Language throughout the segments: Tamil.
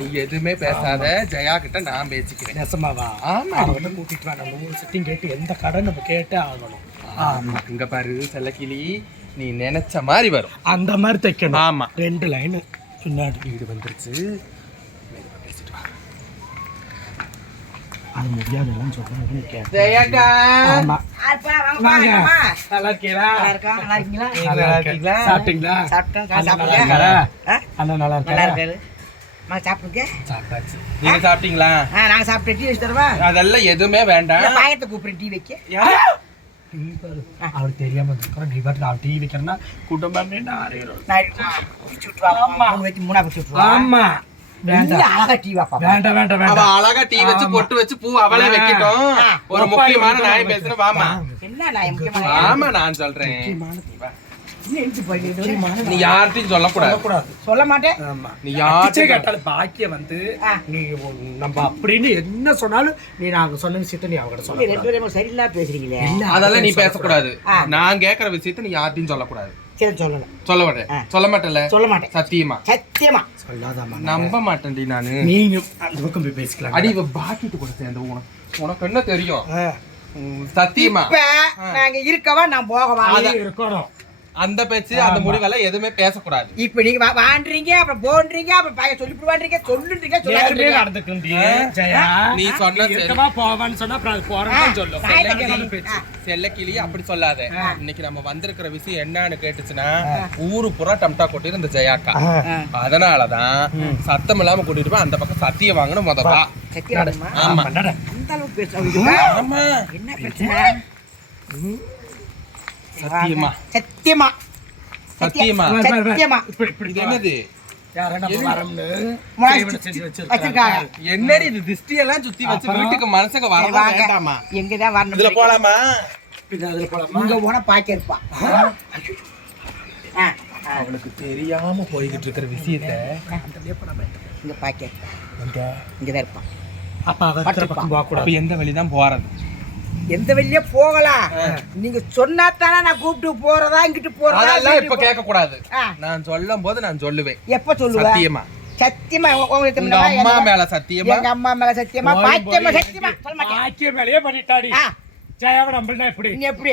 நீ எதுவுமே பேசாத, ஜெயா கிட்ட நான் பேசிக்கிறேன். நெசமாவா? ஆமா, அவனை கூட்டிட்டு வா. நம்ம சிட்டிங் கேட்டு எந்த கடன் நம்ம கேட்டே ஆகணும். ஆமா, இங்க பாரு செல்லக்கிளி, நீ நினைச்ச மாதிரி வரும். அந்த மாதிரி தைக்கணும். ஆமா, 2 லைன் பின்னாடி வீடு வந்துருச்சு. பேசிட்டு வா. அது முடியாதுன்னு சொல்றேன். ஜெயாக்கா, ஆமா, நல்லா இருக்கீங்களா? நல்லா இருக்கீங்களா? சாப்பிட்டீங்களா? அண்ணா நல்லா இருக்காரு. சாப்பிட்டாச்சு. நீங்க சாப்பிட்டீங்களா? நாங்க சாப்பிட்டு டீ வச்சு தருவா. அதெல்லாம் எதுவுமே வேண்டாம். பாயத்தை கூப்பிடுறேன் டீ வைக்க. அவருக்கு தெரியாம இருக்கிறோம். நீ பாட்டு நான் டீ வைக்கிறேன்னா குடும்பமே ஆமா. அழகா டீ வாப்பா. வேண்டாம் வேண்டாம் அவ வேண்டாம். அழகா டீ வச்சு பொட்டு வச்சு பூ அவளே வைக்கட்டும். ஒரு முக்கியமான நாயம் பேசுறேன், வாமா. என்ன நான் முக்கியமான ஆமா, நான் சொல்றேன். நீ நீ யார்கிட்டயும் சொல்லக்கூடாது. சொல்ல மாட்டேன். நீ யார்கிட்ட கேட்டாலும் பாக்கிய வந்து நீ நம்ம அப்படின்னு என்ன சொன்னாலும் நீ நாங்க சொன்ன விஷயத்த நீ அவகிட்ட சொல்ல. 2 பேரும் சரியில்லா பேசுறீங்களே. அதெல்லாம் நீ பேசக்கூடாது. நான் கேக்குற விஷயத்த நீ யார்கிட்டயும் சொல்லக்கூடாது. சரி சொல்லல. சொல்ல மாட்டேன். சொல்ல மாட்டேன்ல? சொல்ல மாட்டேன். சத்தியமா சத்தியமா சொல்லாதாமா. நம்ப மாட்டேன்டி நானு. நீங்க அந்த பக்கம் போய் பேசிக்கலாம். அடி இவ பாக்கிட்டு கூட சேர்ந்து உனக்கு என்ன தெரியும்? சத்தியமா நாங்க இருக்கவா நான் போகவா இருக்கணும். அந்த பேச்சு அந்த முடிவெல்லாம் எதுவுமே பேசக்கூடாது. இப்ப நீங்க வாண்டறீங்க, அப்புறம் போன்றீங்க, அப்புறம் பாய சொல்லிடுவான்றீங்க, சொல்லுன்றீங்க, சொல்லாதீங்க. நடந்துக்குண்டியே ஜெயா. நீ சொன்னா இருக்கவா போவான்னு சொன்னா அப்புறம் போறேன்னு சொல்லு. செல்லக்கிளி அப்படி சொல்லாத. இன்னைக்கு நம்ம வந்திருக்கிற விஷயம் என்னன்னு கேட்டுச்சுன்னா, ஊரு புறா டம்டா கொட்டிரு இந்த ஜெயாக்கா. அதனாலதான் சத்தம் இல்லாம கூட்டிட்டு போய் அந்த பக்கம் சத்தியம் வாங்கணும் முதல்ல. ஆமா, அந்த அளவுக்கு பேசுறீங்க. ஆமா, என்ன பிரச்சனை? சத்தியமா சத்தியமா சத்தியமா சத்தியமா. இப்படி என்னது? என்னடி இது திஷ்டி எல்லாம் சுத்தி வச்சு வீட்டுக்கு மனசுக்கு வரவா வேண்டாமா? எங்கதான் வரணும்? இதுல போலாமா? இங்க போனா பாக்க இருப்பா. அவளுக்கு தெரியாம போய்கிட்டு இருக்கிற விஷயத்த இங்க பாக்க இங்கதான் இருப்பான். அப்ப எந்த வழிதான் போறது? எந்த வெளியே போகலாம். நீங்க சொன்னா தானே நான் கூப்பிட்டு போறதா இங்கிட்டு போறதா. அதெல்லாம் இப்ப கேட்க கூடாது. நான் சொல்லும் போது நான் சொல்லுவேன். எப்ப சொல்லுவேன்? சத்தியமா சத்தியமா. உங்க அம்மா மேல சத்தியமா? எங்க அம்மா மேல சத்தியமா? பாக்கியமா சத்தியமா? சொல்ல மாட்டேன். பாக்கிய மேலயே பண்ணிட்டாடி. ஜெயாவை நம்புனா எப்படி? நீ எப்படி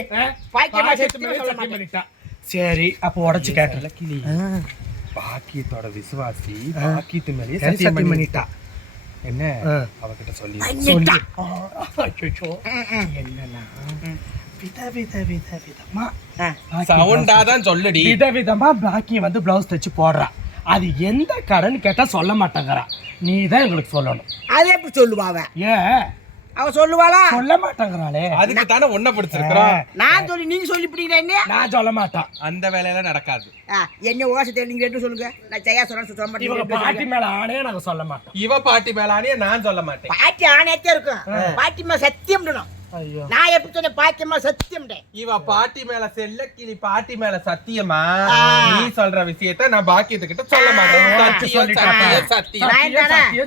பாக்கியமா சத்தியமா சொல்ல மாட்டேன். சரி, அப்ப உடைச்சு கேட்டல கிளி. பாக்கியத்தோட விசுவாசி பாக்கியத்து மேலயே சத்தியம் பண்ணிட்டா. என்ன அவகிட்ட சொல்லி என்னன்னா விதமா சவுண்டாதான் சொல்லுடி. விதவிதமா பாக்கியம் வந்து பிளவுஸ் தச்சு போடுறா. அது எந்த கடன் கேட்டா சொல்ல மாட்டேங்கிறா. நீ தான் எங்களுக்கு சொல்லணும். அது எப்படி சொல்லுவாவ? ஏன் அவ சொல்லுவாளா? சொல்ல மாட்டேங்கிறாளே. அதுக்கு தானே உன்ன பிடிச்சிருக்கிறோம். நான் சொல்லி நீங்க சொல்லிப்பிட்டீங்க. என்ன? நான் சொல்ல மாட்டேன். அந்த வேலையெல்லாம் நடக்காது. என்ன ஓசை நீங்க ரெண்டும் சொல்லுங்க. நான் ஜெயா சொல்ல மாட்டேன். இவங்க பாட்டி மேல ஆணையே நாங்க சொல்ல மாட்டோம். இவ பாட்டி மேல ஆணையே நான் சொல்ல மாட்டேன். பாட்டி ஆணையத்தே இருக்கும். பாட்டி மேல சத்தியம். நான் எப்படி சொன்னேன்? பாட்டியம்மா சத்தியம். இவ பாட்டி மேல செல்லக்கிளி பாட்டி மேல சத்தியமா? நீ சொல்ற விஷயத்த நான் பாக்கியத்துக்கிட்ட சொல்ல மாட்டேன்.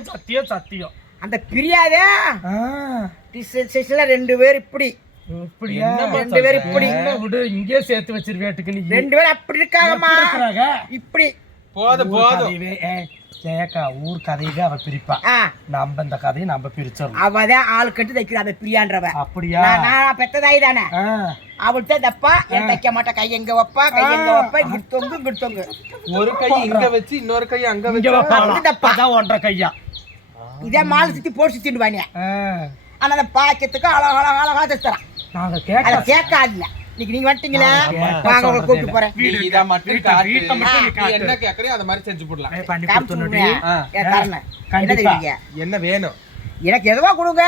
சத்தியம் சத்தியம். அந்த பிரியாதே 2 பேர் இப்படி இப்படியா? 2 பேர் இப்படி விடு. இங்கே சேர்த்து வச்சிருவேட்டுக்கு. 2 பேர் அப்படி இருக்காங்கம்மா. இப்படி போதும் போதும். ஜெயக்கா ஊர் கதையே அவ பிரிப்பா. நம்ம இந்த கதையை நம்ம பிரிச்சிடணும். அவதான் ஆள் கட்டு தைக்கிறா. அந்த பிரியான்றவ. அப்படியா? நான் பெத்ததாய் தானே. அவள்கிட்ட தப்பா என் தைக்க மாட்டா. கை எங்க வைப்பா, கை எங்க வைப்பா, இங்கிட்டு தொங்கு இங்கிட்டு தொங்கு. ஒரு கை இங்க வச்சு இன்னொரு கை அங்க வச்சு தப்பா. அதான் 1.5 கையா. இதே மாலை சுத்தி போட்டு சுத்திடுவாங்க. ஆனா அந்த பாக்கெட்டுக்கு அழகா தச்சுறான். நாங்க கேட்காதுல. இன்னைக்கு நீங்க வந்துட்டீங்களா? வாங்க உங்களை கூப்பிட்டு போறேன். இத மட்டும் காட்டு. என்ன கேக்குறியோ அத மாதிரி செஞ்சு போடலாம். என்ன வேணும்? எனக்கு எதுவா கொடுங்க.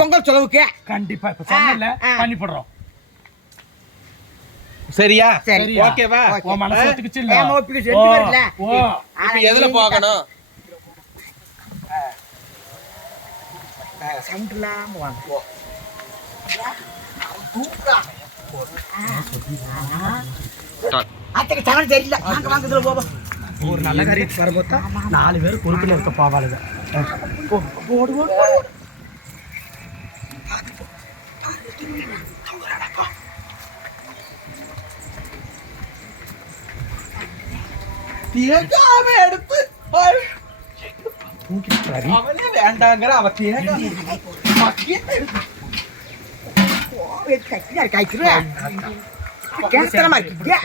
பொங்கல் செலவுக்கு கண்டிப்பா இப்ப சொன்னல பண்ணி போடுறோம். சரியா? சரி, ஓகேவா? உன் மனசு ஒத்துக்கிச்சு இல்ல? ஏன் ஒப்பிக்கு 2 பேர் இல்ல? இப்போ எதுல போகணும்? சவுண்ட் இல்லாம வாங்க. அத்தைக்கு சவுண்ட் தெரியல. வாங்க வாங்க போவோம். ஒரு நல்ல காரியத்துக்கு வரும்போது 4 பேர் குறுக்குல இருக்க போவாளுங்க. போடு போடு. தேங்காம எடுத்து அவனே வேண்டாங்கிற அவ தேங்காய் கேஸ்தனமா இருக்கீங்க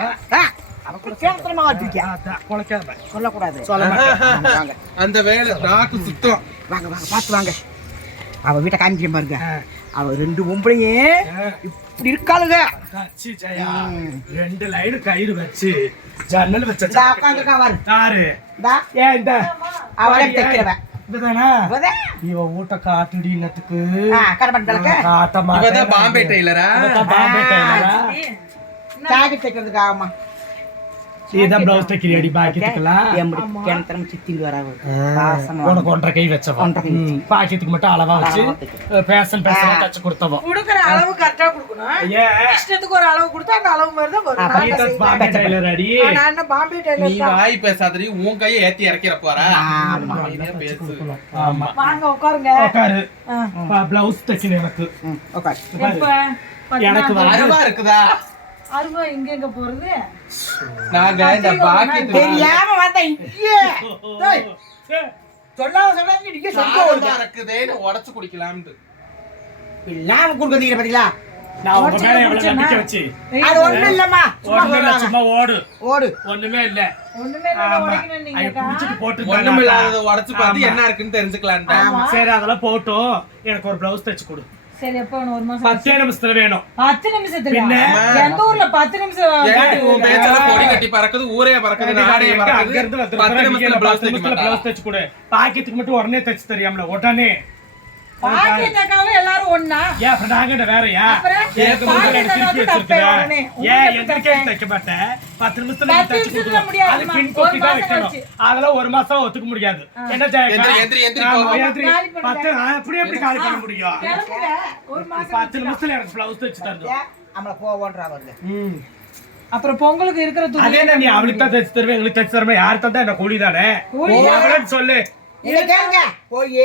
கேஸ்தனமா வச்சிருக்கியா சொல்லக்கூடாது வாங்க அந்த வேலை நாக்கு சுத்தம் வாங்க வாங்க பார்த்து வாங்க அவ வீட்டை காமிக்க பாருங்க அவ 2 பொம்பளையே இப்படி இருக்காளுங்க கச்சி ஜெயா 2 லைன் கயிறு வச்சு ஜன்னல் வச்ச உட்காந்துருக்கா பாரு யாரு இந்தா ஏன் இந்த அவளே தைக்கிறவன் இதுதானா இவ ஊட்ட காட்டுடி இன்னத்துக்கு கடப்பன் கிழக்க காட்ட இவதான் மாட்டேன் பாம்பே டெய்லரா பாம்பே டெய்லரா ஜாக்கெட் தைக்கிறதுக்கு ஆமா இதான் பிளவுஸ் தைக்கிறியடி பாக்கெட்டுக்கலாம் எப்படி கிணத்தரம் சித்தின்னு வராது உனக்கு 1.5 கை வச்சவன் பாக்கெட்டுக்கு மட்டும் அளவா வச்சு பேசன் தச்சு கொடுத்தவன் குடுக்குற அளவு கரெக்டா குடுக்கணும் இஷ்டத்துக்கு ஒரு அளவு கொடுத்தா அந்த அளவு மாதிரி தான் வரும் பாம்பே டெய்லர் அடி நான் என்ன பாம்பே நீ டெய்லர் வாய் பேசாதடி உன் கையை ஏத்தி இறக்கிற போறா பேசு ஆமா வாங்க உட்காருங்க உட்காரு பிளவுஸ் தைக்கணும் எனக்கு உட்கார் எப்ப எனக்கு அருவா இருக்குதா அருவா எங்க போறது நாங்க இந்த பாக்கெட் தெரியாம வந்த இங்கே சொல்லாம நீங்க சொல்ல இருக்குதேன்னு உடைச்சு குடிக்கலாம்னு இல்லாம குடுக்குறீங்க பாத்தீங்களா நான் உங்க மேல எவ்வளவு நம்பிக்கை வச்சு அது ஒண்ணும் இல்லம்மா சும்மா ஓடு ஓடு ஒண்ணுமே இல்ல ஒண்ணுமே இல்ல உடைக்கணும் நீங்க போட்டு ஒண்ணுமில்லாதத உடைச்சு பார்த்து என்ன இருக்குன்னு தெரிஞ்சுக்கலாம்டா சரி அதெல்லாம் போட்டோம் எனக்கு ஒரு பிளவுஸ் தைச்சு கொடு சரி எப்ப வேணும் ஒரு மாசம் 10 நிமிஷத்துல வேணும் 10 நிமிஷத்துல எந்த ஊர்ல 10 நிமிஷம் ஏடி உன் பேச்செல்லாம் கொடி கட்டி பறக்குது ஊரே பறக்குது நாடே அங்க இருந்து பறக்குது 10 நிமிஷத்துல பிளவுஸ் தைக்க பிளவுஸ் தைச்சு கொடு பாக்கெட்டுக்கு மட்டும் உடனே தைச்சு தெரியாமல உடனே பாக்கெட் தக்காவே எல்லாரும் ஒண்ணா ஏன் அப்புறம் நாங்க வேறயா தைக்க மாட்டேன் 10 நிமிஷத்துல தைச்சு கொடுக்கணும் அது பின் கொட்டி தான் வைக்கணும் அதெல்லாம் ஒரு மாசம் ஒத்துக்க முடியாது என்ன அப்படி எப்படி காலி பண்ண முடியும் ஒரு மாசம் 10 நிமிஷத்துல எனக்கு பிளவுஸ் தைச்சு தரணும் நம்மள போவோன்றா வருது அப்புறம் பொங்கலுக்கு இருக்கிற துணி அதே நீ அவளுக்கு தான் தைச்சு தருவேன் எங்களுக்கு தைச்சு தருவேன் யாரு தந்தா என்ன கூலி தானே சொல்லு இத கேளுங்க போய்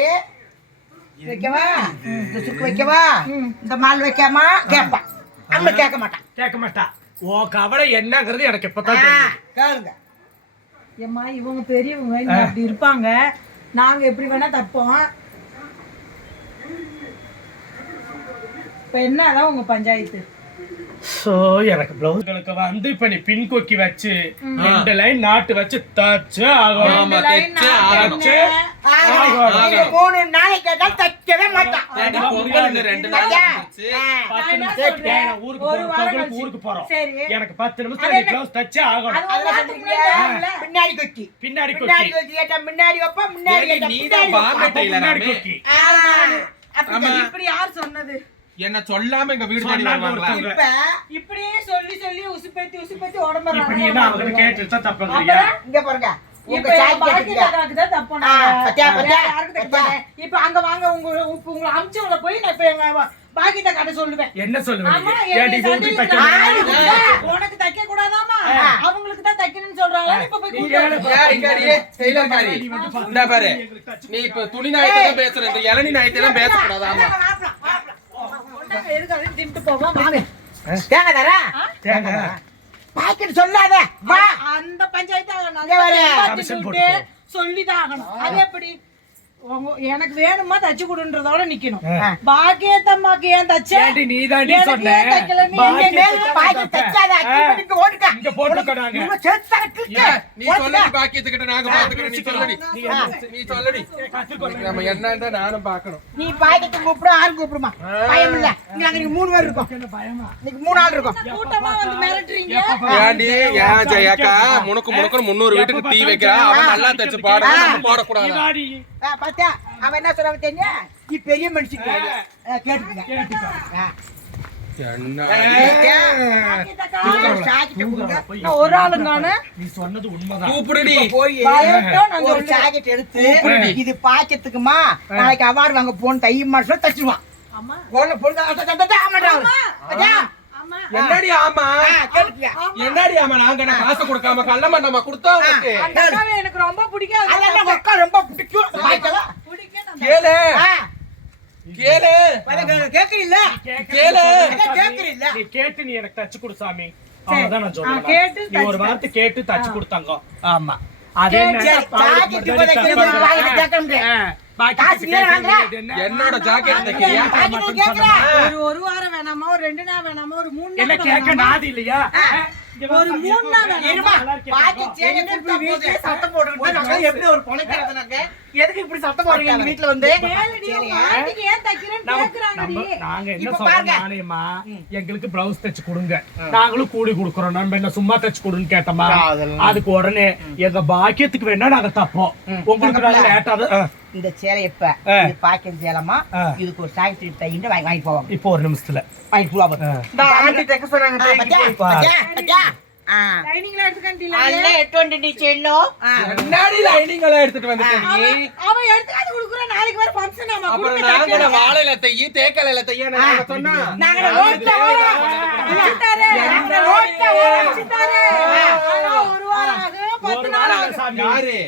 வைக்கவா இந்த சுக்கு வைக்கவா இந்த மால் வைக்காமா கேப்பா அங்க கேட்க மாட்டான் ஓ கவலை என்னங்கிறது எனக்கு இப்பதான் தெரியும் கேளுங்க ஏம்மா இவங்க பெரியவங்க இங்க அப்படி இருப்பாங்க நாங்க எப்படி வேணா தப்போம் இப்ப என்னதான் உங்க பஞ்சாயத்து சோ எனக்கு பிளவுஸ்களுக்கு வந்து இப்ப நீ பின் கொக்கி வச்சு 2 லைன் நாட்டு வச்சு தச்சு ஆகணும் தச்சு நீங்க 3 நாளைக்கு கேட்டா தைக்கவே மாட்டான் பொங்கலுக்கு 2 நாள் ஆச்சு 10 நிமிஷம் ஊருக்கு போறோம் எனக்கு 10 நிமிஷம் பிளவுஸ் தச்சு ஆகணும் பின்னாடி கொக்கி பின்னாடி கொக்கி கேட்டா முன்னாடி வைப்பா முன்னாடி கேட்டா நீதான் பாம்பே டெய்லராமே கொக்கி இப்படி யார் சொன்னது என்ன சொல்லாம எங்க வீடு தேடி வருவாங்களா இப்ப இப்படியே சொல்லி சொல்லி உசுப்பேத்தி இப்ப நீ என்ன உடம்பு அவங்க கேட்டுட்டா தப்புங்கறியா இங்க பாருங்க உங்க சாய் கேட்டுங்க இப்ப அங்க வாங்க உங்களை அமிச்சவங்கள போய் நான் இப்ப எங்க பாக்கியத்தை காட்ட சொல்லுவேன் என்ன சொல்லுவேன் ஆமா, ஏடி ஊட்டி தைக்க உனக்கு தைக்க கூடாதாமா அவங்களுக்கு தான் தைக்கணும்னு சொல்றாங்க இப்ப போய் கூப்பிட்டு ஏன் இங்கடியே டெய்லர் காரி இந்த பாரு நீ இப்ப துணி நாயத்தை தான் பேசுற இந்த இளநீ நாயத்தை தான் பேசக்கூடாதாமா எதுக்கு அதையும் தின்ட்டு போவோம் வாங்க தேங்க தரா தேங்க பாக்கெட் சொல்லாத வா அந்த பஞ்சாயத்து இங்க வர. சொல்லிதான் ஆகணும் அது எப்படி எனக்கு வேணுமா தச்சு கொடுன்றதோட நிக்கணும் பாக்கியத்தம்மாக்கு ஏன் தச்ச ஏடி நீ தாண்டி எனக்கு சொன்ன ஏன் தைக்கல நீ இங்க மேல பாக்கெட் தச்சாத அக்கிட்டு ஓடுங்க இங்க போட்டுக்கறாங்க இவங்க சேர்த்தாக்கு நீ சொல்லடி பாக்கியத்துக்கிட்ட நாங்க பாத்துக்கிறோம் நீ சொல்லடி நீ சொல்லடி நம்ம என்னன்றத நானும் பார்க்கணும் நீ பாக்கெட் கூப்பிடு ஆறு கூப்பிடுமா பயம் இல்ல இங்க நாங்க 3 பேர் இருக்கோம் இன்னைக்கு 3 ஆள் இருக்கோம் கூட்டமா வந்து மிரட்டுறீங்க ஏண்டி ஏன் ஜெயாக்கா முணுக்கு 300 வீட்டுக்கு தீ வைக்கிறா அவன் நல்லா தச்சு பாட நம்ம போடக்கூடாது வாடி பாத்தா அவன் என்ன சொல்றான் தெரியா நீ பெரிய மனுஷன் கேட்டுக்க நான் ஒரு ஆளுங்கானு நீ சொன்னது உண்மைதான் கூப்பிடுடி போய் ஒரு ஜாக்கெட் எடுத்து இது பாக்கெட்டுக்குமா நாளைக்கு அவார்டு வாங்க போன் தை மாசம் தச்சுவான் ஆமா போன பொழுது ஆமா என்னடி ஆமா கேட்டுக்க என்னடி ஆமா நாங்க என்ன காசு கொடுக்காம கள்ள மண்ணமா கொடுத்தோம் உனக்கு அந்த அக்காவை எனக்கு ரொம்ப பிடிக்காது அதெல்லாம் மக்கா ரொம்ப பிடிக்கும் பாய்க்கலாம் பிடிக்கும் கேளு கேளு கேக்குறீல்ல கேளு கேக்குறீல்ல நீ கேட்டு நீ எனக்கு தச்சு கொடு சாமி அவ்வளவுதான் நான் கேட்டு சொல்றேன் நீ ஒரு வார்த்தை கேட்டு தச்சு கொடுத்தாங்க ஆமா அது என்ன? சரி, ஜாக்கெட் இப்போ தைக்கிறது பாக்கெட் கேட்க முடியாது. காசு நீ வாங்குற? என்னோட ஜாக்கெட் தைக்கிறியா? பாக்கெட் கேக்குற? ஒரு வாரம் வேணாமா, ஒரு 2 நாள் வேணாமா, ஒரு 3 என்ன நாள் கேட்க வேணாமா? நாதி இல்லையா? ஒரு 3 நாள் வேணாமா? இருமா, பாக்கெட் சேனை கொடுத்தா போதும். சத்தம் போடுறது நாங்க எப்படி ஒரு பொழைக்கிறது நாங்க? எதுக்கு இப்படி சத்தம் போடுறீங்க எங்க வீட்ல வந்து? கேளுடி, உங்க ஆண்டிக்கு ஏன் தைக்கிறேன்னு கேக்குறாங்கடி. நாங்க என்ன இப்ப சொல்றோம் பாருங்க. நானேமா, எங்களுக்கு பிளவுஸ் தச்சு கொடுங்க, நாங்களும் கூலி கொடுக்கறோம். நம்ம என்ன சும்மா தச்சு கொடுன்னு கேட்டோமா? அதுக்கு உடனே எங்க பாக்கியத்துக்கு வேணா நாங்க தப்போம், உங்களுக்கு நாங்க லேட்டா. இந்த சேலை இப்ப இது பாக்கெட் சேலமா, இதுக்கு ஒரு சாய்ச்சி தையிட்டு வாங்கி போவோம். இப்போ ஒரு நிமிஷத்துல வாங்கி போவா. இந்த ஆண்டி தைக்க சொன்னாங்க. லைனிங்ல எடுத்துக்கண்டில. அல்ல 820 டி செல்லோ. முன்னாடி லைனிங் எல்லாம் எடுத்துட்டு வந்துட்டேன். அவன் எடுத்துக்காது குடுக்குற, நாளைக்கு வர ஃபங்க்ஷன் ஆமா. அப்புறம் நாங்க வாழையில தையி தேக்கலையில தைய நாங்க சொன்னா நாங்க ரோட்ல வச்சிட்டாரே. நாங்க ரோட்ல வச்சிட்டாரே. ஒரு வாரம் ஆகும், 10 நாள் ஆகும். யாரு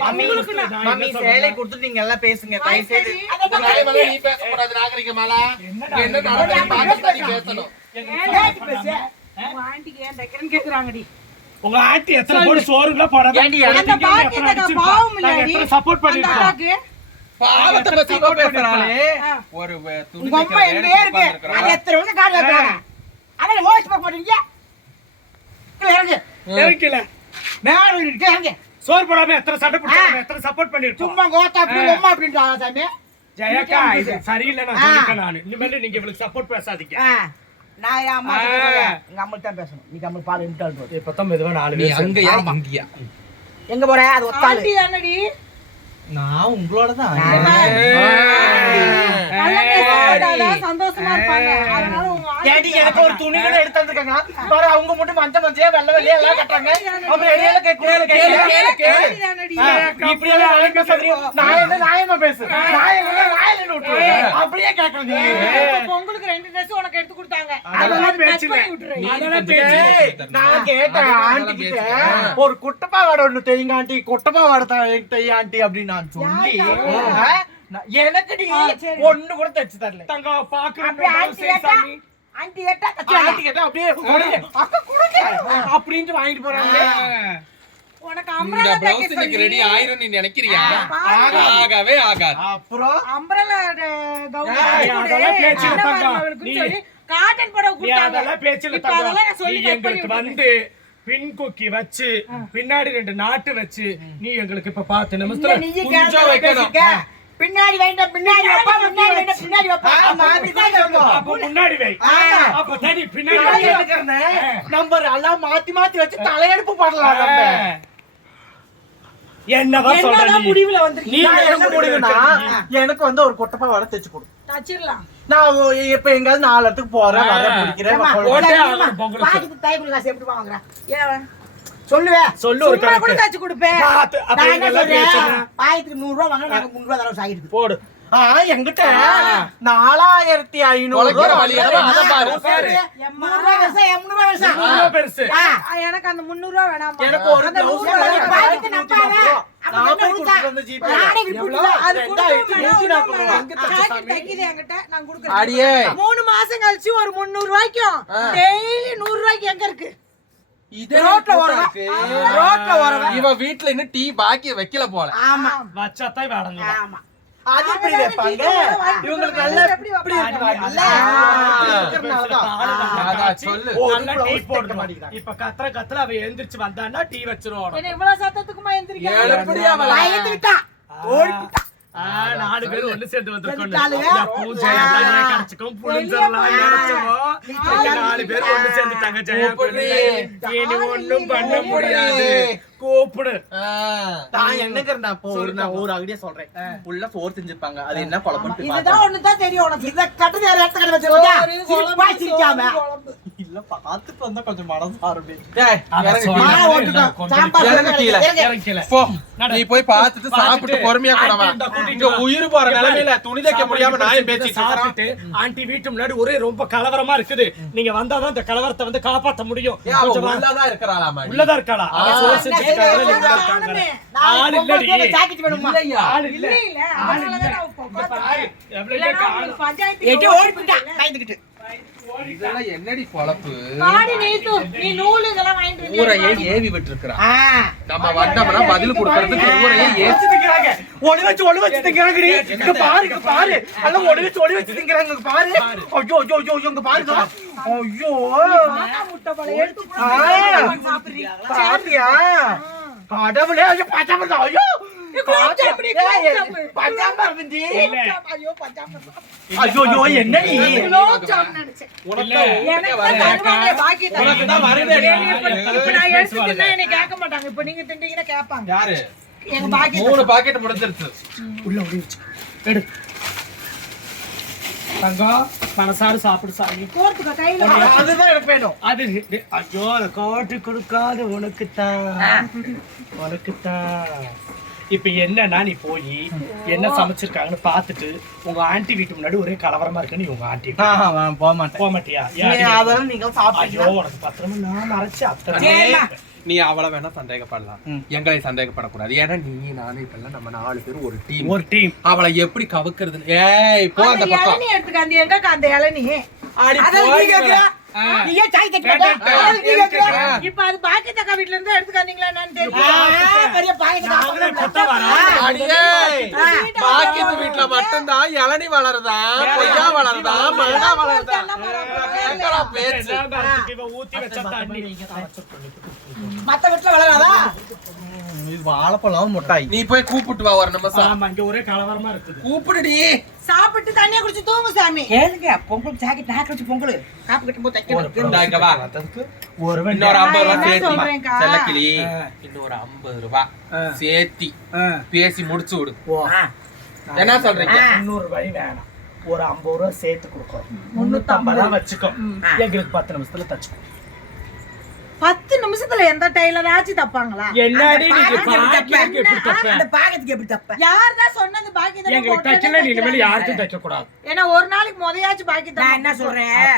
மம்மி சேலை கொடுத்து நீங்க எல்லாம் பேசுங்க தயவு செய்து. நீ பேசக்கூடாது நாகரிகமாலா. என்ன நடக்குது பாக்க நீ பேசணும். உங்க ஆண்டிக்கு ஏன் தைக்கிறேன்னு கேக்குறாங்கடி. உங்க ஆண்டி எத்தனை போடு சோறுல போடாம அந்த பாக்கியத்தை பாவம் இல்லடி. சப்போர்ட் அந்த பண்ணிருக்கோம். அக்காக்கு பாவத்தை பத்தி இப்ப பேசுறாளே. ஒரு துணி உங்க அம்மா எங்க இருக்கு? அது எத்தனை வருஷம் காடு வைக்கிறாங்க. அத மோச்சு பார்க்க மாட்டீங்க. இறங்கு. இறக்கல மேல இறங்கு. சோறு போடாம எத்தனை சண்டை போட்டாங்க, எத்தனை சப்போர்ட் பண்ணிருக்கோம். சும்மா கோத்தா அப்படி அம்மா அப்படின்றாங்க சாமி. ஜெயக்கா இது சரியில்லை, நான் சொல்லிட்டேன் நானு. இனிமேல் நீங்க இவளுக்கு சப்போர்ட் பேசாதீங்க. நான் என் அம்மா சொல்றேன். எங்க அம்மா தான் பேசணும். நீ அம்மா பாரு இன்டர்ன் போடு. இப்பதான் மெதுவா 4 நீ பேர் அங்கயா இங்கயா? எங்க போற? அது ஒத்தாளு. ஆண்டி தானடி. நான் உங்களோட தான். நல்ல பேசுறதால சந்தோஷமா இருப்பாங்க. அதனால உங்க ஏடி எனக்கு ஒரு துணி கூட எடுத்து வந்திருக்காங்க பாரு. அவங்க மட்டும் மஞ்ச மஞ்சையா வெள்ளை வெள்ளையா எல்லாம் கட்டுறாங்க. அப்புறம் இடையில ஆண்டி தானடி. இப்படி எல்லாம் அழகா சொல்றீங்க. நான் என்ன நியாயமா பேசுறேன்? நான் என்ன நியாயம் விட்டுருவேன்? அப்படியே கேட்கறீங்க. இப்ப உங்களுக்கு 2 Dress உனக்கு எடுத்து கொடுத்தாங்க. அதெல்லாம் cut பேச்சு பண்ணி விட்டுரு. அதெல்லாம் பேச்சு. நான் கேட்டேன் ஆண்டி கிட்ட, ஒரு குட்டப்பா வாடை ஒண்ணு தெரியுங்க ஆண்டி, குட்டப்பா வாடை தைய ஆண்டி அப்படின்னு நான் சொல்லி எனக்கு நீ ஒண்ணு கூட தச்சு தரல. தங்க பாக்குறேன் அப்படியே ஆண்டி கேட்டா ஆண்டி கேட்டா தச்சுவாங்க. ஆண்டி கேட்டா அப்படியே உடனே அக்கா கொடுங்க அப்படின்ட்டு வாங்கிட்டு போறாங்க. உனக்கு இந்த அம்பரலா பிளவுஸ் தைக்க இன்னைக்கு ரெடி சொல்லி ஆயிரும் நீ நினைக்கிறியா? பாரு. ஆகவே ஆகாது. அப்புறம் அம்பரலா கவுன் அதெல்லாம் பேச்சு இல்ல தங்கம். சொல்லி காட்டன் புடவை நீ கொடுத்தாங்க. அதெல்லாம் பேச்சுல இப்ப அதெல்லாம் நான் தங்கம். சொல்லி நீ cut பண்ணி எங்களுக்கு விட்டுறேன். வந்து பின் கொக்கி வச்சு பின்னாடி 2 நாட்டு வச்சு நீ எங்களுக்கு இப்ப 10 இல்ல, நிமிஷத்துல நீயே கொஞ்சம் கேரளா வைக்கணும். பேசிக்க. பின்னாடி வைண்டா பின்னாடி வைப்பா, முன்னாடி வைண்டா பின்னாடி வைப்பா. ஆமா, அப்படிதான் சொல்லணும். அப்ப முன்னாடி வை. ஆமா. அப்ப தடி பின்னாடி நான் வை. எடுக்கிறேன். நம்பர் எல்லாம் மாத்தி மாத்தி வச்சு தலையெடுப்பு பண்ணலாம் நம்ம. என்னவா சொல்ற என்னதான் நீ? முடிவுல வந்திருக்கீங்க? நீ நான் என்ன என்ன முடிவு முடிவுனா, எடுக்கிற? எனக்கு வந்து ஒரு குட்டப்பா வாடை தைச்சு கொடு. தச்சிரலாம். நான் இப்ப எங்காவது 4 இடத்துக்கு போறேன் வரேன் பிடிக்கிறேன் ஏம்மா, போட்டே ஏம்மா, ஆகணும் பொங்கலுக்கு. பாக்கெட்டு தையல் காசு எப்படி வாங்குற? ஏன் சொல்லுவேன். சொல்லு ஒரு சும்மா கூட கணக்கு. தச்சு கொடுப்பேன். அப்ப நான் என்ன இதெல்லாம் சொல்றேன்? பேசுறேன். பாக்கெட்டுக்கு 100 ரூபா வாங்க, நாங்க 300 ரூபா தரோம் சாகிட்டு. போடு. எங்கிட்ட 4500 உழைக்கிற வழி எதுவோ அதை பாரு. 300 ரூபா வருஷம், 300 ரூபா வருஷம். இவ்வளவு பெருசு. எனக்கு அந்த 300 ரூபா வேணாம். எனக்கு ஒரு அந்த blouse 100 ரூபா பாக்கெட்டு நம்பாத. அப்ப நான் என்ன போய் கொடுத்தா? கொடுத்துட்டு வந்த ஜிபே. நானே இப்படி கொடுத்தா? அது கொடுக்க 2140 ரூபா. வேணாம். தைக்குது என்கிட்ட, நான் கொடுக்குறேன். அடியே 3 மாசம் கழிச்சு ஒரு 300 ரூபாய்க்கும் டெய்லி 100 ரூபாய்க்கு எங்க இருக்கு? இதே ரோட்ல கூட்டம் ஓடுவா. இருக்கு. ரோட்ல ஓடுவா. இவ வீட்ல இன்னும் டீ பாக்கி வைக்கல போல. ஆமா, வச்சாத்தான் வேடங்க. ஆமா. அது எப்படி வைப்பாங்க? இவங்களுக்கு நல்லா இப்படி இருக்கிறாங்கல்ல. அதான் சொல்லு. நல்லா டீ blouse தைக்க போடணும். மாட்டேங்கிறாங்க. இப்ப கத்துற அவை எந்திரிச்சு வந்தான்னா டீ வச்சிருவோம். என்ன இவ்வளவு சத்தத்துக்குமா எந்திரிக்க? எப்படியா அவள? நான் எடுத்துக்கிட்டா. ஓடிக்கிட்டா. 4 பேர் ஒண்ணு சேர்ந்து வந்திருக்கோம். வந்துட்டாளுங்க. பூஜை தனியா கிடைச்சுக்கும் புளிஞ்சரலாம் நினைச்சோம். 4 பேர் ஒண்ணு சேர்ந்துட்டாங்க. ஜெயா கூப்பிடு. இனி ஒண்ணும் பண்ண முடியாது. கூப்பிடு. நான் என்னங்கிறேன் நான் ஒரு ஐடியா சொல்றேன். உள்ள சோறு செஞ்சிருப்பாங்க. அது என்ன குழம்புன்னு இதுதான் ஒண்ணுதான் தெரியும் உனக்கு. இத கட்டு வேற இடத்துல கடை வச்சிருக்கா. சிரிப்பா சிரிக்காம. இல்ல பாத்துட்டு வந்தா கொஞ்சம் மனசு ஆரம்பி. டேய், அத இறங்கு சொல்லு. கீழே. நான் ஓட்டுட்டோம். சாம்பார் இறங்கு கீழே. இறங்கிக்கல. போ. நீ போய் பார்த்துட்டு சாப்பிட்டு பொறுமையா கூட வா. இங்க உயிர் போற நிலைமையில துணி தைக்க முடியாம நான் பேசிட்டு இருக்கேன். சாப்பிட்டு ஆண்டி வீட்டு முன்னாடி ஒரே ரொம்ப கலவரமா இருக்குது. நீங்க வந்தாதான் இந்த கலவரத்தை வந்து காப்பாத்த முடியும். ஏன் அவ கொஞ்சம் வா. உள்ளதான் இருக்கறாளாமா? உள்ளதா இருக்காளா? அவ சோறு செஞ்சுக்காங்க. ஆள் இல்லடி. ஜாக்கெட் வேணுமா? இல்லையா? ஆள் இல்ல. இல்ல, அதனாலதான் நான் இப்ப பாரு, பார்த்தேன். எவ்வளவு இல்லைன்னா பேருக்கு ஆள் உங்களுக்கு பஞ்சாயத்து எட்டி ஓடி போயிட்டா பயந்துக்கிட்டு. இதெல்லாம் என்னடி பொழப்பு? பாடி நீ நூல் இதெல்லாம் வாங்கிட்டு வந்து ஊரையே ஏவி விட்டுருக்கா. ஆ, நம்ம வந்தோம்னா பதில் கொடுக்கறதுக்கு ஊரையே ஏவி திங்கிறாங்க. ஒளி வச்சு திங்கிறாங்கடி. இங்க பாரு. எல்லாம் ஒளி வச்சு திங்கிறாங்க. இங்க பாரு. ஐயோ இங்க பாருங்க. ஐயோ. மாங்கா முட்டை போல எடுத்து சாப்பிடுறீங்க. பாத்தியா? கடவுளே, ஐயோ பச்சாமரம். ஐயோ. பச்சாமரம் இருந்துச்சு. ஐயோ பஞ்சாபம். ஐயோ என்னடி? குலோப் ஜாமுன் நினைச்சேன். உனக்கு எனக்கு தான் தருவாங்க, பாக்கி உனக்கு தான் வருதே. இப்ப நான் எடுத்துட்டேன்னா என்னை கேட்க மாட்டாங்க. இப்ப நீங்க திண்டீங்கன்னா கேட்பாங்க. யாரு? எங்க பாக்கி 3 பாக்கெட் முடிஞ்சிருச்சு. உள்ள ஒளி வச்சு எடு தங்கம் மனசாரு சாப்பிடு சாமி. போறதுக்கு கையில அதுதான் எனக்கு வேணும். அது ஐயோ அதை காட்டு கொடுக்காத உனக்குத்தான். இப்ப என்னன்னா நீ போய் என்ன சமைச்சிருக்காங்கன்னு பாத்துட்டு உங்க ஆண்டி வீட்டு முன்னாடி ஒரே கலவரமா இருக்குன்னு உங்க ஆண்டி போக மாட்டேன். போக மாட்டியா? அதெல்லாம் நீங்க ஐயோ சாப்பிட்டீங்க. உனக்கு பத்திரமா நான் மறைச்சு அத்தனை நீ அவளை வேணா சந்தேகப்படலாம், எங்களை சந்தேகப்படக்கூடாது. ஏன்னா நீ நானே இப்பெல்லாம் நம்ம 4 பேர் ஒரு டீம். அவளை எப்படி கவுக்குறது? ஏய் போ அந்த பக்கம். இளநீ எடுத்துக்க. அந்த எங்க அந்த இளநீ ஆடி அதான் நீ கேக்குற. நீ ஏன் சாய் தைக்க மாட்ட? அதான் நீ கேக்குற. இப்ப அது பாக்கி தக்கா வீட்ல இருந்து எடுத்துக்காதீங்களா என்னன்னு தெரியல. பெரிய பாக்கெட் நாங்களே கொத்த வரோம். அடியே பாக்கித்து வீட்ல மட்டும்தான் இளநீ வளருதா, கொய்யா வளருதா, மாங்கா வளருதா? கேக்குறா பேச்சு. இவ ஊத்தி வச்ச தண்ணி மத்த வீட்டுல வளராதா? இது வாழைப்பழம் முட்டாய். நீ போய் கூப்பிட்டு வா ஒரு நிமிஷம். ஆமா இங்க ஒரே கலவரமா இருக்குது. கூப்பிடுடி. சாப்பிட்டு தண்ணிய குடிச்சு தூங்கு சாமி. கேளுங்க, பொங்கல் ஜாக்கெட் நாக்க வச்சு பொங்கல் காப்பு கட்டி போய் தைக்கணும். இந்தா இங்க வா. ஒரு இன்னொரு 50 ரூபாய் என்ன சேர்த்தி சொல்றேன்க்கா? செல்லக்கிளி, இன்னொரு 50 ரூபாய் சேர்த்தி பேசி முடிச்சு விடு. என்ன சொல்றீங்க? 300 ரூபாய் வேணாம், ஒரு 50 ரூபாய் சேர்த்து கொடுக்கணும். 350 வச்சுக்கோ. எங்களுக்கு 10 நிமிஷத்துல தச்சுக்கோ. 10 நிமிஷத்துல எந்த டைலர் ஆச்சு தப்பாங்களா? என்னடி நீங்க பாக்கிக்கு எப்படி தப்ப? அந்த பாக்கெட்டுக்கு எப்படி தப்ப? யார் தான் சொன்னது பாக்கி தக்க எங்களுக்கு தைக்கல, நீ இனிமேல் யாருக்கும் தைக்க கூடாது. ஏன்னா ஒரு நாளைக்கு முதையாச்சு பாக்கி நான் தக்க. என்ன சொல்றேன்,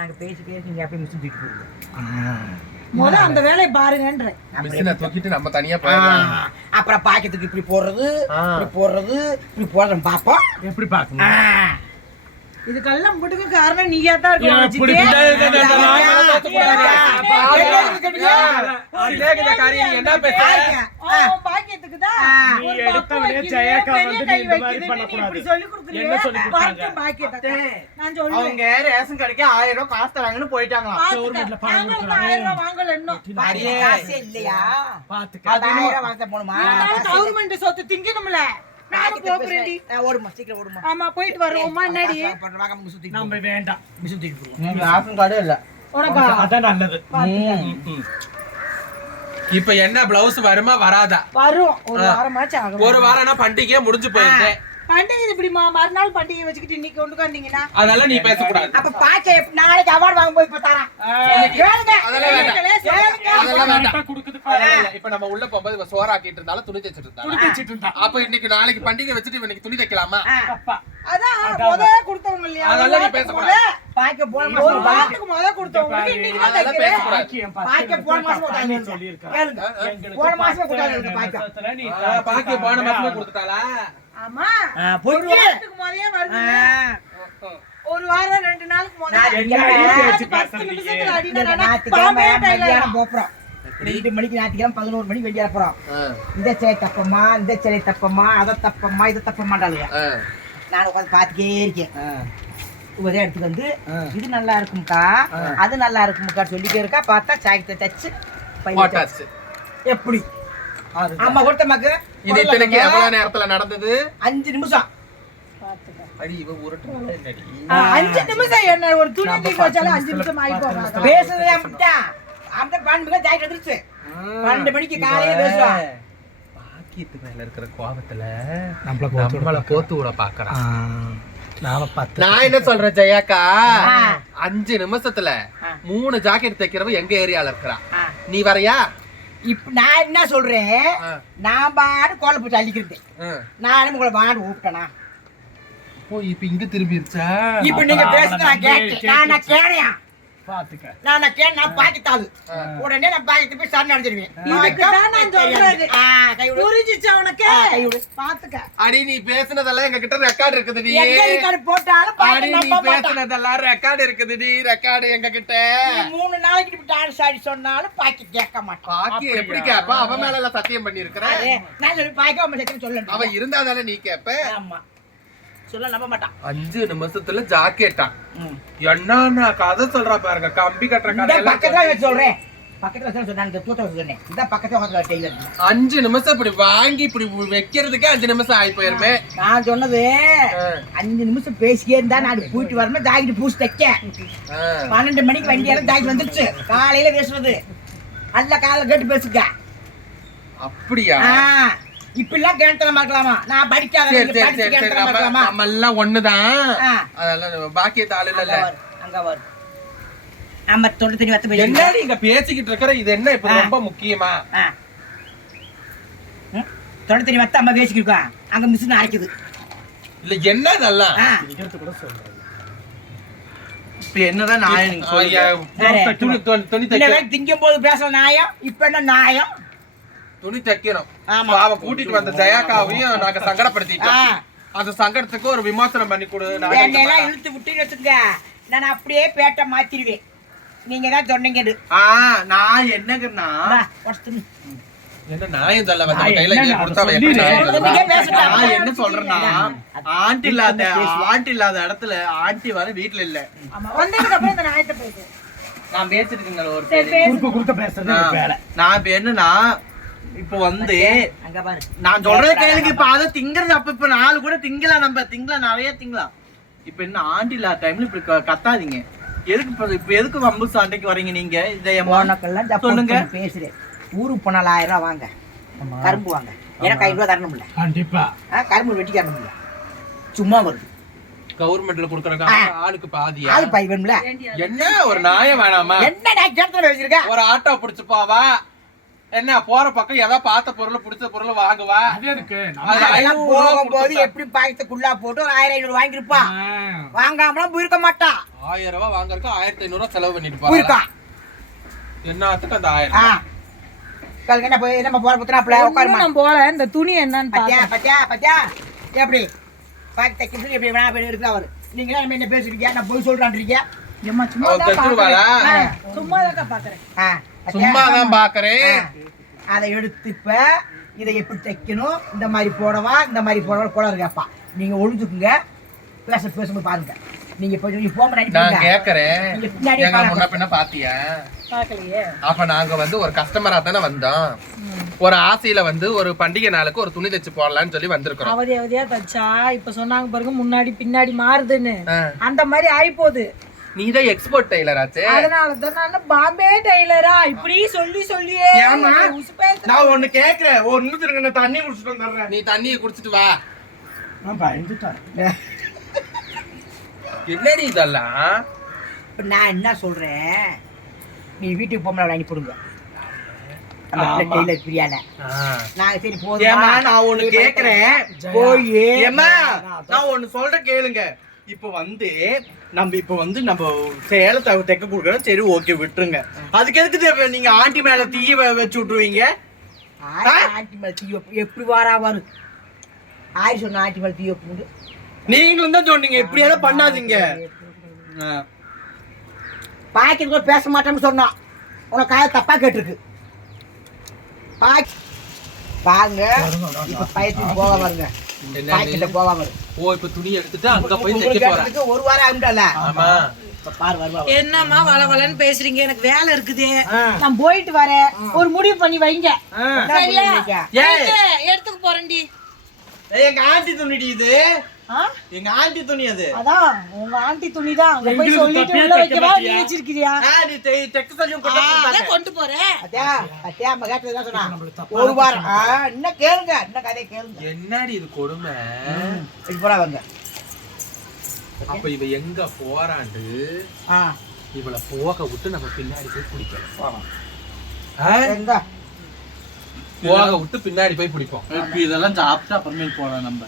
நாங்க பேசி நீங்க அப்படியே மிஸ் தூக்கி போடுங்க. அந்த வேலையை பாருங்கன்ற. மிஷினை தூக்கிட்டு நம்ம தனியா போயிடலாம். அப்புறம் பாக்கெட்டுக்கு இப்படி போடுறது இப்படி போடுறோம் பாப்போம். எப்படி பாக்கணும்? இதுக்கெல்லாம் முடுக்கு காரணம் நீயா தான் எப்படி இருக்கும். என்ன பேசுற? பாக்கியத்துக்கு தான் நீ ஒரு எடுத்த பப்பு உடனே வைக்குது, ஜெயக்கா பெரிய வந்து கை நீ இந்த மாதிரி வைக்குது, நீ பண்ணக்கூடாது. இப்படி சொல்லி கொடுக்குறியே. என்ன சொல்லி கொடுத்தாங்க? வரட்டும் பாக்கியத்தை. நான் சொல்லுவேன். அவங்க ரேஷன் கடைக்கு 1000 ரூபாய் காசு தராங்கன்னு போயிட்டாங்களாம். கவர்மெண்ட்ல பணம் நாங்களும் 1000 ரூபாய் வாங்கல இன்னும். பாக்கெட் காசே இல்லையா? பாத்துக்க. அது 1000 வாங்க போணுமா? இருந்தாலும் கவர்மெண்ட் சொத்து திங்கணும்ல. நானும் போறேன்டி. ஓடுமா, சீக்கிரம் ஓடுமா. ஆமா போயிட்டு வருவோமா என்னடி? நம்ம வேண்டாம். ரேஷன் கார்டே இல்ல. உனக்கா? அதான் நல்லது. இப்ப என்ன பிளவுஸ் வருமா வராதா? வரும் ஒரு வாரமாச்சு ஆகும். ஒரு வாரம்னா பண்டிகையே முடிஞ்சு போயிட்டு. பண்டிகை இப்படி மறுநாள் பண்டிகை வச்சுக்கிட்டு இன்னைக்கு கொண்டு வந்தீங்கன்னா அதெல்லாம் நீ பேசக்கூடாது. அப்ப பாக்க நாளைக்கு அவார்டு வாங்க போய் இப்ப தரேன். கேளுங்க. அதெல்லாம் வேண்டாம். அதெல்லாம் வேண்டாம். கரெக்டா கொடுக்குது பாரு. இல்ல, இப்ப நம்ம உள்ள போகும்போது இவ சோறாக்கிட்டு இருந்தாலும் துணி தைச்சிட்டு துணி இருந்தாலும் தைச்சிட்டு இருந்தா. அப்ப இன்னைக்கு நாளைக்கு பண்டிகை வச்சுட்டு இவனுக்கு துணி தைக்கலாமா? அப்பா. அதான் முத கொடுத்தவங்க இல்லையா? அதெல்லாம் நீ பேசக்கூடாது. பாக்க போன ஒரு மாசம் வாரத்துக்கு முத கொடுத்தவங்க இன்னைக்கு தான் அதெல்லாம் தைக்கிறேன். பேசக்கூடாது. பாக்கியம் பாக்கிய போன மாசம் கொடுத்தாங்க. சொல்லியிருக்காங்க. கேளுங்க. எங்களுக்கு போன மாசம் 10 கொடுத்தாங்க பாக்க. நிமிஷத்துல நீ பாக்கி போன மாசமே கொடுத்துட்டாளா? ஆமா போய் ஒரு வாரத்துக்கு முதலே வருது. ஒரு வாரம் 2 நாளுக்கு முதல்ல என்ன பேச்சு 10 பேசுறீங்க? நிமிஷத்துல அடினா ஞாயிற்றுக்கிழமை மத்தியானம் போறோம். 2 மணிக்கு ஞாயிற்றுக்கிழமை 11 மணிக்கு வெளியே போறோம். இந்த சிலை தப்பம்மா, இந்த சிலை தப்பம்மா, அதை தப்பம்மா, இதை தப்பம்மாண்டாளுங்க. நான் உட்காந்து பார்த்துட்டே இருக்கேன். ஒரே இடத்துக்கு வந்து இது நல்லா இருக்கும்க்கா, அது நல்லா இருக்கும்க்கா சொல்லிட்டே இருக்கா. பார்த்தா சாயத்தை தச்சு போட்டாச்சு. எப்படி அம்மா கொடுத்த மக்கு இது இத்தனைக்கு எவ்வளவு நேரத்துல நடந்தது? 5 நிமிஷம். அடி இவ உருட்டுறாளே என்னடி? 5 நிமிஷம் என்ன ஒரு துணி தூக்கி வச்சாலும் 5 நிமிஷம் ஆகி போவாங்க. பேசுறதே அப்படித்தான். அந்த 12 மணிக்கு ஜாக்கெட் வந்துருச்சு. 12 மணிக்கு காலையில பேசுவான். பாக்கியத்து மேல இருக்கிற கோபத்துல நம்மள நம்மள போத்து விட பாக்குறான். நாம 10. நான் என்ன சொல்றேன் ஜெயாக்கா, 5 நிமிஷத்துல 3 ஜாக்கெட் தைக்கிறவ எங்க ஏரியால இருக்கிறா. நீ வரையா? இப்ப நான் என்ன சொல்றேன், நான் பாடு கோல போட்டு அழிக்கிறது. நானும் உங்களை வாடு கூப்பிட்டேனா? ஓ இப்ப இங்க திரும்பிருச்சா? இப்ப நீங்க பேசுறது நான் கேட்டேன். நான் கேடையா பாத்துக்க. நான் பாக்கத்தாளு உடனே நான் பாக்கத்து போய் சரண் அடைஞ்சிருவேன். இதுக்குதான் நான் சொல்றது. கை விடு. புரிஞ்சுச்சா உனக்கு? கை விடு. பாத்துக்க. அடி நீ பேசுனதெல்லாம் எங்க கிட்ட ரெக்கார்ட் இருக்குது நீ. எங்க record போட்டாலும் பாக்க அடி நீ நம்ப மாட்டான். பேசுனதெல்லாம் ரெக்கார்ட் இருக்குது நீ. ரெக்கார்ட் எங்க கிட்ட. நீ 3 நாளைக்கு இப்படி டான்ஸ் ஆடி சொன்னாலும் பாக்கி கேட்க மாட்டான். பாக்கி எப்படி கேப்பா? அவன் மேல எல்லாம் சத்தியம் பண்ணி இருக்கிறேன். அதே, நான் சொல்லி பாக்க அவன் சத்தியம் சொல்லணும். அவன் இருந்தாதானே நீ கேப்ப. ஆமா. சொல்ல நம்ப மாட்டான். 5 நிமிஷத்துல ஜாக்கெட்டா ம். என்ன கதை சொல்றா பாருங்க. கம்பி கட்டுற இந்த கதை பக்கத்துல வச்சு சொல்றேன். பக்கத்துல வச்சு சொன்னேன். இந்த தூத்த வச்சு சொன்னேன். இந்த பக்கத்துல வந்து டெய்லர். 5 நிமிஷம் இப்படி வாங்கி இப்படி வைக்கிறதுக்கே 5 நிமிஷம் ஆகி போயிருமே. நான் சொன்னது 5 நிமிஷம் பேசியே இருந்தா நான் போயிட்டு வரணும். ஜாக்கெட் பூசி தைக்க 12 மணிக்கு வண்டியால ஜாக்கெட் வந்துருச்சு. காலையில பேசுறது நல்ல காலைல கேட்டு பேசுங்க. அப்படியா? இப்பெல்லாம் கேட்டலாம் இருக்கலாமா? நான் படிக்காத சரி சரி சரி சரி. இருக்கலாமா? நம்ம எல்லாம் ஒண்ணுதான். ஆ. அதெல்லாம் பாக்கியத்த ஆளு இல்ல. அங்க வரு. நம்ம தொண்டு தண்ணி வத்த போய் என்ன நீங்க பேசிக்கிட்டு இருக்கிற இது என்ன இப்ப ரொம்ப முக்கியமா? தொண்டு தண்ணி வத்த அம்மா பேசிக்கிருக்கோம். அங்க மிஷின் அரைக்குது. இல்ல என்ன இதெல்லாம்? இதுக்கு கூட சொல்றேன். இப்ப என்னதான் நான் நீங்க சொல்லுங்க. துணி தைக்க திங்கும் போது பேசல நாயம். இப்ப என்ன நாயம்? துணி தைக்கணும். ஆமா. அவ கூட்டிட்டு வந்த ஜெயாக்காவையும் நாங்க சங்கடப்படுத்திட்டோம். அந்த சங்கடத்துக்கு ஒரு விமோசனம் பண்ணி கொடு. என்னெல்லாம் இழுத்து விட்டு வச்சுங்க. நான் அப்படியே பேட்டை மாத்திடுவேன். நீங்க தான் சொன்னீங்க. நான் என்னங்கன்னா என்ன நாயம் தள்ள வந்த கையில இங்க கொடுத்தா அவ எப்படி நாயம் தள்ளுவா? நீங்க பேசுடா. நான் என்ன சொல்றேன்னா ஆண்டி இல்லாத இடத்துல ஆண்டி வர வீட்டுல இல்ல. வந்ததுக்கு அப்புறம் இந்த நாயத்தை பேசு. நான் பேசிட்டு இருக்கேன் ஒரு சரி, பேசு. குறுக்க பேசுறது எனக்கு வேலை. நான் இப்ப என்னன்னா இப்ப வந்து அங்க பாரு. நான் சொல்றத கேளுங்க. இப்ப அதை திங்கிறது இப்ப 4 கூட திங்கலாம். நம்ம திங்கலாம், நிறைய திங்கலாம். இப்ப என்ன ஆண்டி இல்லாத டைம்ல இப்படி கத்தாதீங்க. எதுக்கு இப்ப எதுக்கு வம்பு சண்டைக்கு வரீங்க நீங்க? உனக்கெல்லாம் சொல்லுங்க. பேசுறேன். ஊருக்கு போனால் 1000 ரூபா வாங்க. கரும்பு வாங்க. எனக்கு 5 ரூபா தரணும் இல்ல. கண்டிப்பா. கரும்பு வெட்டி தரணும் இல்ல. சும்மா வருது. கவர்மெண்ட்ல குடுக்கறதுக்கு ஆளுக்கு பாதியா? ஆள் பை வேணும்ல. என்ன ஒரு நாயம் வேணாமா? என்ன நான் கேட்டத வச்சிருக்க? ஒரு ஆட்டோ புடிச்சு போவா. என்ன போற பக்கம் ஏதோ பார்த்த பொருள் பிடிச்ச பொருள் வாங்குவா. அது எதுக்கு? அது அதெல்லாம் 500 ரூபா போகும்போது கொடுத்துட்டா. எப்படி பாக்கத்துக்குள்ளா போட்டு ஒரு 1000-500 வாங்கிருப்பா. வாங்காமலாம் போயிருக்க மாட்டா. 1000 ரூபாய் வாங்குறதுக்கு 1500 ரூபாய் செலவு பண்ணிட்டு போயிருக்கா. போறா. என்னத்துக்கு அந்த 1000 ரூபாய்? கல்க என்ன போய் நம்ம போற புத்தனா உட்காருமா. நான் போல இந்த துணி என்னன்னு பத்தியா பாக்க. பத்தியா பத்தியா எப்படி பாக்கி தைக்கிறது எப்படி வேணா போய் இருக்கு அவரு. நீங்க நம்ம என்ன பேசுறீங்க? நான் போய் சொல்றான்றீங்க. ஏம்மா சும்மா அவ தான் தச்சுடுவாளா? பாக்குறேன். சும்மா தான் பாக்குறேன். சும்மாதான் பாக்குறேன். அதை எடுத்து இப்ப இதை எப்படி தைக்கணும், இந்த மாதிரி போடவா, இந்த மாதிரி போடவா கூட இருக்கப்பா. நீங்க ஒழிஞ்சுக்குங்க. பேசும்போது பாருங்க. நீங்க போக நான் கேக்குறேன். எங்க முன்ன பின்ன பாத்தியா? பாக்கலையே. அப்ப நாங்க வந்து ஒரு கஸ்டமரா தானே வந்தோம். ஒரு ஆசையில வந்து ஒரு பண்டிகை நாளுக்கு ஒரு துணி தைச்சு போடலாம்னு சொல்லி வந்திருக்கிறோம். அவதி அவதியா தச்சா இப்ப சொன்னாங்க பாருங்க முன்னாடி பின்னாடி மாறுதுன்னு. அந்த மாதிரி ஆயிப்போகுது. நீதான் எக்ஸ்போர்ட் டெய்லர் ஆச்சு. அதனாலதான் நான் பாம்பே டெய்லரா இப்படி சொல்லியே ஏம்மா? உசுப்பேத்து. நான் ஒண்ணு கேக்குறேன். ஒரு நிமிஷம் இருங்க, நான் தண்ணி குடிச்சிட்டு வந்துடுறேன். நீ தண்ணியை குடிச்சிட்டு வா. நான் பயந்துட்டேன். என்னடி இதெல்லாம்? இப்ப நான் என்ன சொல்றேன், நீ வீட்டுக்கு போகும்போது அனுப்பிடுங்க. டெய்லர் பிரியால நாங்க சரி போதும். ஏம்மா, நான் ஒண்ணு கேக்குறேன். போய் ஏம்மா, நான் ஒண்ணு சொல்றேன் கேளுங்க. இப்ப வந்து நம்ம சேலத்தை தைக்க கொடுக்குறோம். சரி, ஓகே, விட்டுருங்க. அதுக்கு எதுக்கு நீங்க ஆண்டி மேல தீய வச்சு விட்டுருவீங்க? ஆண்டி மேல தீ எப்படி வாரா வரும்? ஆய் சொன்ன ஆண்டி மேல தீ வைப்பு. நீங்களும் தான் சொன்னீங்க இப்படியெல்லாம் பண்ணாதீங்க. பாக்கெட் கூட பேச மாட்டேன்னு சொன்னான். உனக்கு காய தப்பா கேட்டிருக்கு. பாருங்க இப்ப பயத்துக்கு போக வருங்க. பாக்கெட்ல போக வரும். ஓ, இப்ப துணி எடுத்துட்டு அங்க போய் தைக்க போறேன். ஒரு வாரம் ஆகும்டா. ஆமா. பாரு வருவா. என்னம்மா வளவலன்னு பேசுறீங்க? எனக்கு வேலை இருக்குது. நான் போயிட்டு வரேன். ஒரு முடிவு பண்ணி வைங்க. சரியா? எடுத்துக்கு போறேன்டி. எங்க ஆண்டி துணிடி இது. எங்க ஆண்டி துணி அது. அதான் உங்க ஆண்டி துணிதான். அங்க போய் சொல்லிட்டு உள்ள வைக்கவா? நீ வச்சிருக்கிறியா? நீ தைக்க சொல்லி அதான் கொண்டு போறேன். அத்தியா மகாத்துல சொன்னா ஒரு வாரம். இன்னும் கேளுங்க, இன்னும் கதையை கேளுங்க. என்னடி இது கொடுமை? இது போறா வாங்க. அப்ப இவ எங்க போறாண்டு இவளை போக விட்டு நம்ம பின்னாடி போய் பிடிக்கலாம். எங்க போக விட்டு பின்னாடி போய் பிடிப்போம். இப்ப இதெல்லாம் சாப்பிட்டு அப்புறமே போலாம் நம்ம.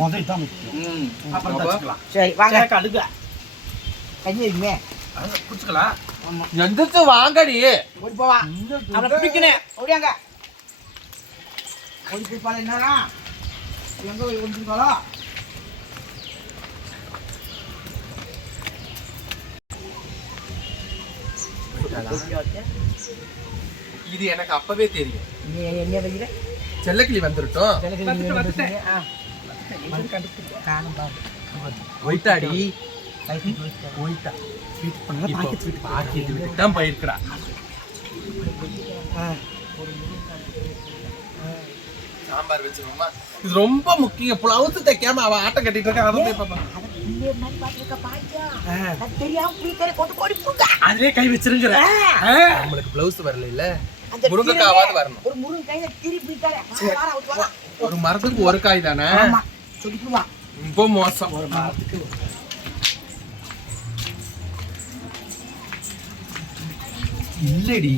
முதல் தான் முக்கியம். அப்புறம் தச்சுக்கலாம். சரி வாங்க. கடுக்க. கஞ்சி வைக்குமே. குடிச்சுக்கலாம். எந்திரிச்சு வாங்கடி. ஓடி போவா அவளை பிடிக்கணும் ஓடியாங்க ஓடி போய் பாரு என்னடா எங்க போய் ஒன்றுங்களோ இது எனக்கு அப்பவே தெரியும். நீ என்ன வைக்கிற செல்லக்கிளி வந்துருட்டோம். காணும் பாரு போயிட்டாடி. போயிட்டா பாக்கியத்து வீட்டுக்கு தான் போயிருக்கிறா. சாம்பார் வச்சிருவோமா? இது ரொம்ப முக்கியம். பிளவுஸ் தைக்காம அவ ஆட்டம் கட்டிட்டு இருக்கா. அதை போய் பாப்பா. அதுலயே கை வச்சிருங்கிற நம்மளுக்கு பிளவுஸ் வரல இல்ல, முருங்கைக்காவாது வரணும். ஒரு முருங்கைக்காய் திருப்பி ஒரு மரத்துக்கு ஒரு காய் தானே, சொல்லிக்குவா ரொம்ப மோசம். ஒரு மரத்துக்கு இல்லடி,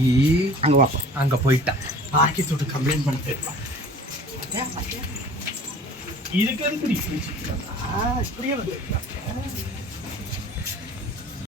அங்க வாப்பா அங்க போயிட்டா. பாக்கி தொட்டு கம்ப்ளைண்ட் பண்ணிட்டு இதுக்கு எதுக்கு இப்படியே வந்து